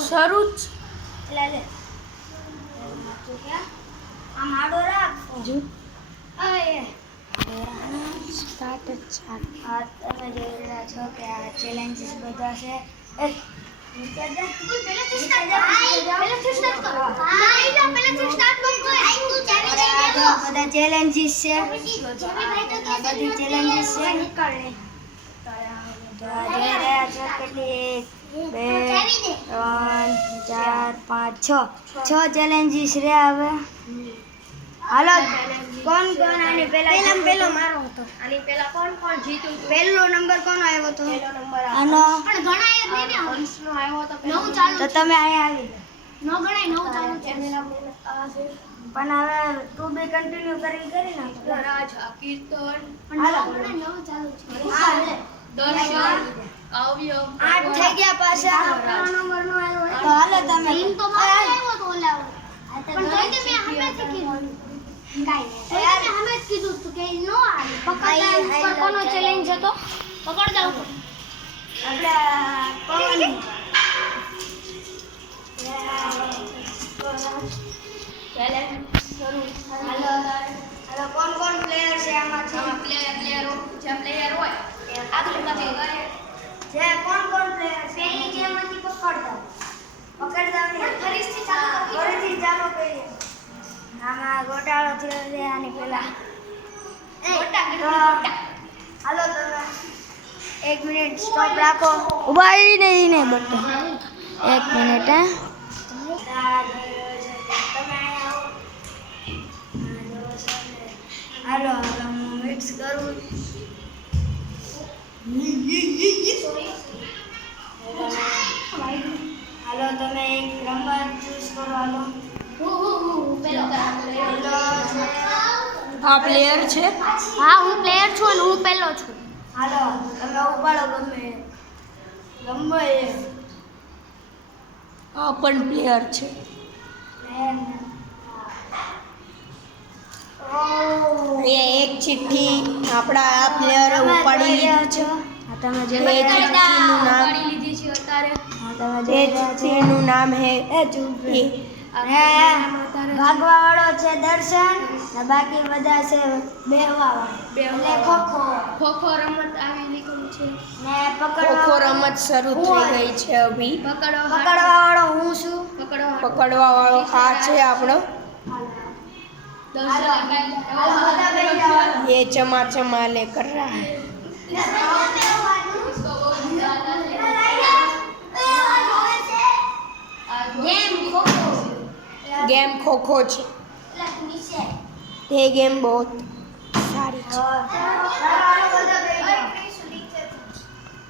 શરૂ સ્ટાર્ટ તમે જોઈ રહ્યા છો કે આ ચેલેન્જીસ બધા છે બધા ચેલેન્જીસ છે બધી ચેલેન્જીસ છે જોઈ રહ્યા છો કેટલી 2 3 4 5 6 ચેલેન્જીસ રે હવે હાલો કોણ આની પહેલો મારો હતો આની પહેલા કોણ જીત્યું પહેલો નંબર કોણ આવ્યો હતો પહેલો નંબર આનો પણ ગણાય જ નહીં ને હંસનો આવ્યો હતો 9 ચાલુ તો તમે અહીંયા આવી ન ગણાય 9 ચાલુ છે પણ હવે ટુ બી કન્ટિન્યુ કરી નાખો રાજ કીર્તન પણ ગણાય 9 ચાલુ છે હા દર્શન આવ્યો 8 થઈ ગયા પાછા નંબર નો આવ્યો તો હાલો તમે ટીમ તો મારો આવ્યો તો ઓલા પણ તો કે મેં હમણાંથી કીધું યાર હમે જ કીધું તું કે નો આવે પકડતા ઉપર કોનો ચેલેન્જ હતો પકડતા ઉપર આપણે પવન ચેલેન્જ શરૂ હાલો કોણ પ્લેયર છે આમાં પ્લેયરો જે પ્લેયર હોય આગળ તમે જે કોણ પ્લેયર પહેલી ગેમમાંથી પકડતા ને ફરીથી ચાલુ કરીએ આમાં ગોટાળો થયો છે આની પહેલા હાલો તમે 1 મિનિટ સ્ટોપ રાખો ઉભા નહીં બટ 1 મિનિટ હાલો હું મિક્સ કરું હાલો તમે એક નંબર ચૂઝ કરો હાલો આ પ્લેયર છે હા હું પ્લેયર છું અને હું પહેલો છું હાલો તમે ઉપાડો ગમે આ પણ પ્લેયર છે એક ચિઠ્ઠી આપણા આ પ્લેયરે ઉપાડી લીધી છે તમે જે ચિઠ્ઠીનું નામ લીધી છે અત્યારે ચિઠ્ઠીનું નામ હે ભાગવા વાળો છે દર્શન ને બાકી બધા છે બેહવા વાળો એટલે ખોખો રમત આવી નીકળ્યું છે ને ખોખો રમત શરૂ થઈ ગઈ છે અભી પકડવા વાળો હું છું પકડવા વાળો આ છે આપણો ये चमा चमा लेकर रहा है गेम खो खो છે તે ગેમ બહુ સારી છે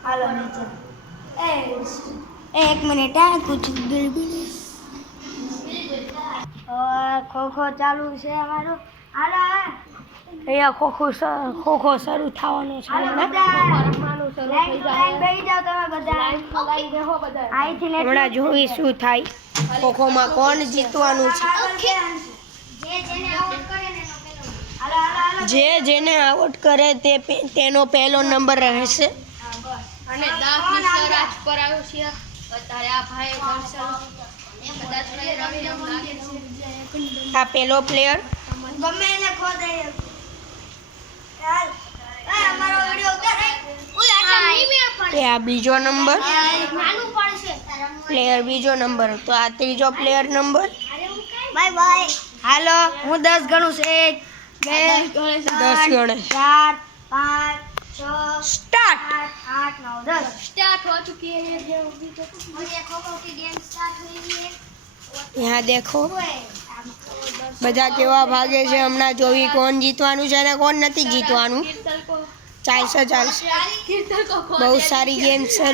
હાલો નીચે 1 મિનિટ કુછ ગડબડી ખોખો ચાલુ છે અમારો હાલો અહીંયા ખોખો શરૂ થવાનો છે હમણાં જોઈ શું થાય ખોખોમાં કોણ જીતવાનું છે જેને આઉટ કરે તેનો પહેલો નંબર રહેશે અને રાજ પર આવ્યો છે અત્યારે આ ભાઈ આ પેલો પ્લેયર ગમે એને ખો દે ચાલ અમારો વિડિયો ઉતારે ઓય આટલા નહીં એ આ બીજો નંબર નાનું પડશે પ્લેયર બીજો નંબર તો આ ત્રીજો પ્લેયર નંબર બાય બાય હાલો હું 10 ગણું છું 1 2 10 ગણે 4 5 6 स्टार्ट 8 9 10 स्टार्ट हो चुकी है ये गेम अभी तो ये खो-खो की गेम स्टार्ट हुई है यहाँ देखो બધા કેવા ભાગે છે હમણાં જોવી કોણ જીતવાનું છે અને કોણ નથી જીતવાનું ચાલશે બહુ સારી ગેમ છે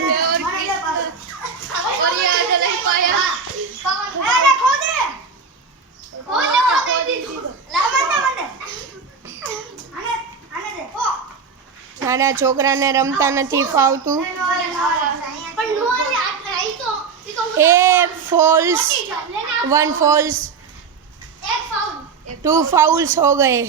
નાના છોકરાને રમતા નથી ફાવતું એ ફોલ્સ 1 ફોલ્સ 2 फाउल्स हो गए।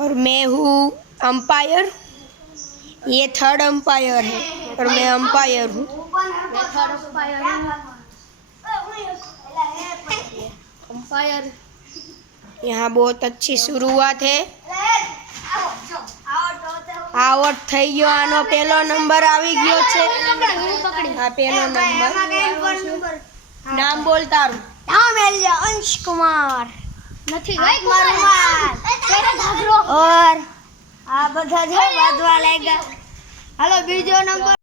और मैं हूँ अंपायर, ये थर्ड अंपायर है और मैं अंपायर हूँ। यहाँ बहुत अच्छी शुरुआत है। आउट થઈ ગયો, આનો પહેલો નંબર આવી ગયો છે। આ પહેલો નંબર। નામ બોલ તારું। નામ એલિયા અંશ કુમાર નથી और આ બધા જો બાદવા લાગ્યા। હાલો બીજો નંબર